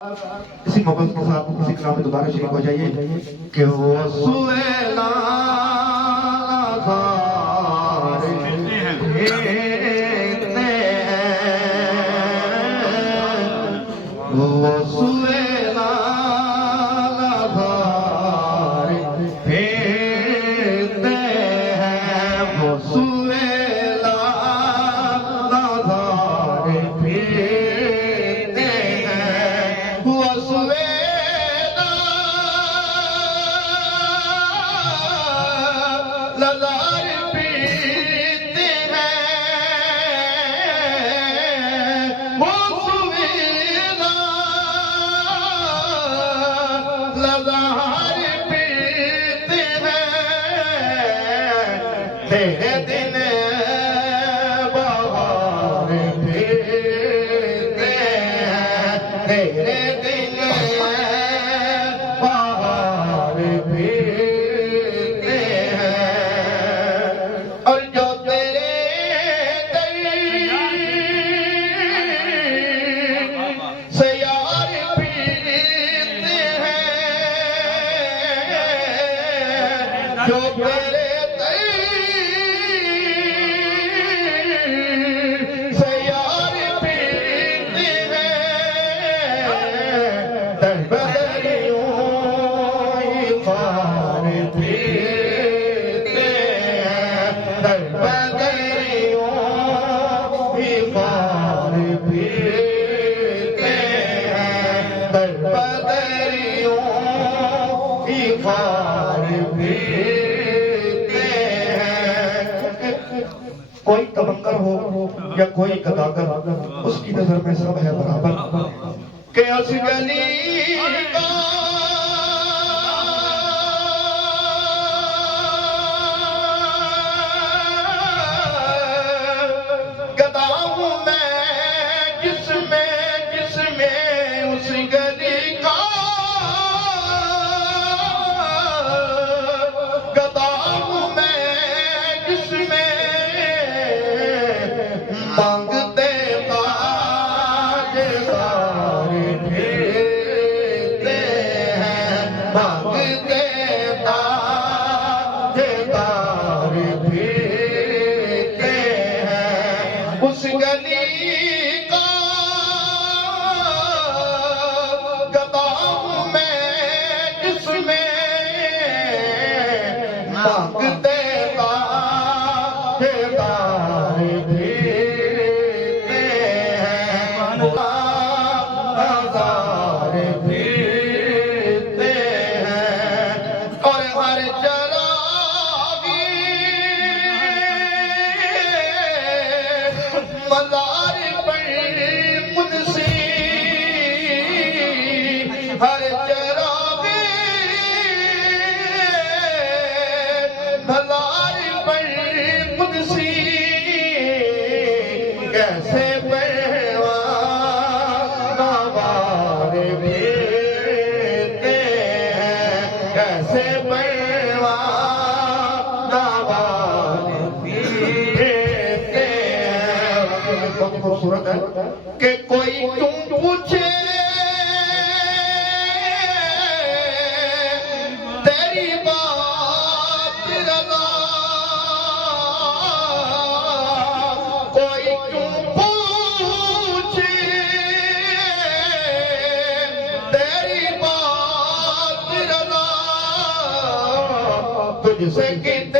इसी मोहब्बत के साथ इसी कलाम में दोबारा शरीक हो जाइए कि वो सुएला वो सुएला फेरते हैं वो सुएला फेरते हैं वो सुएला ललार पीते हैं वो सुएला ललार पीते हैं तेरे दिन बाहर फिरते हैं तेरे दिन बाहर फिरते हैं और जो तेरे से यार फिरते हैं जो तेरे से यार फिरते हैं दर बदरियों पार फिरते हैं दर बदरियों पार फिरते हैं दर बदरियों पार फिरते हैं। कोई तबंकर हो या कोई कदाकर उसकी नजर में सब है बराबर के उस गली का गदा हूं मैं जिसमें उस गली का गदा हूं मैं जिसमें मांगते बाजार फिरते हैं मांगते बाजार फिरते हैं उस गली का गदा हूं मैं जिसमें मांगते बाजार फिरते हैं बाजार फिरते हैं और हर चरागी मज़ार पर मुनसी हर चरागी मज़ार पर मुनसी कैसे परवार फिरते हैं कैसे परवार फिरते हैं। बहुत खूबसूरत है कि कोई क्यों पूछे तेरी बात रज़ा कोई क्यों पूछे तेरी बात रज़ा तुझसे कितने